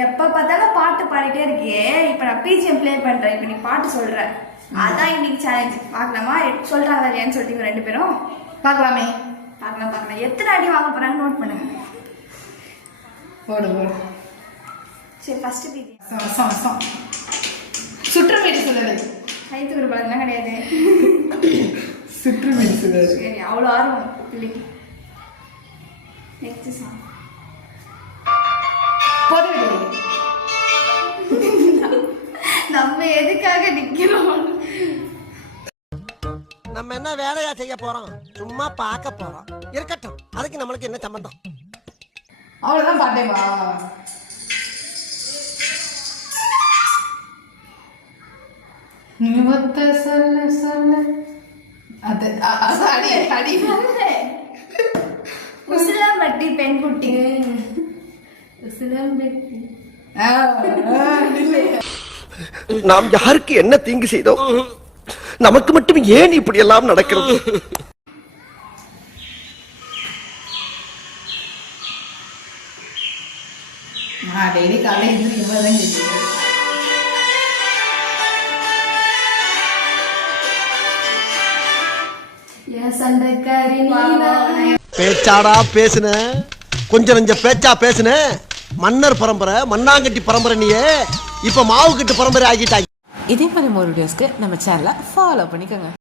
எப்ப பார்த்தாலும் பாட்டு பாடிட்டே இருக்கியே, இப்ப நான் பிஜிஎம் ப்ளே பண்றேன், இப்ப நீ பாட்டு சொல்ற. அதான் இன்னைக்கு சேலஞ்ச். பார்க்கலாமா? சொல்றாங்களா இல்லையான்னு சொல்லிட்டு ரெண்டு பேரும் பார்க்கலாமே. பார்க்கலாம். எத்தனை அடி வாங்க போறாங்க நோட் பண்ணுங்க. ஓடு. சரி, ஃபர்ஸ்ட் பிஜிஎம். சுற்றுமீறி சுழலை. கைத்து ஒரு பழங்கலாம் கிடையாது. சுற்றுமீறி சுழலை. சரி, அவ்வளோ ஆர்வம் பிள்ளைக்கு. Next song. நம்ம எதுக்காக நிக்கிறோம்? நம்ம என்ன வேலையா செய்ய போறோம்? சும்மா பார்க்க போறோம். இருக்கட்டும், அதுக்கு நம்மளுக்கு என்ன சம்பந்தம்? அவ்வளவுதான் பாட்டேவா? சொல்ல அது அடி உசிலம்பட்டி பெண்குட்டி. உசிலம்பட்டி. நாம் யாருக்கு என்ன தீங்கு செய்தோம்? நமக்கு மட்டும் ஏன் இப்படி எல்லாம் நடக்கிறது? டெய்லி காலையில் இவ்வளவுதான் கேட்குது. பேச்சாடா பேசுன, கொஞ்சம் நெஞ்ச பேச்சா பேசுன. மன்னர் பரம்பரை, மண்ணாங்கட்டி பரம்பரை, நீயே இப்ப மாவு கட்டு பரம்பரை ஆகிட்டாங்க. இதே மாதிரி ஒரு வீடியோஸ்க்கு நம்ம சேனலை ஃபாலோ பண்ணிக்கோங்க.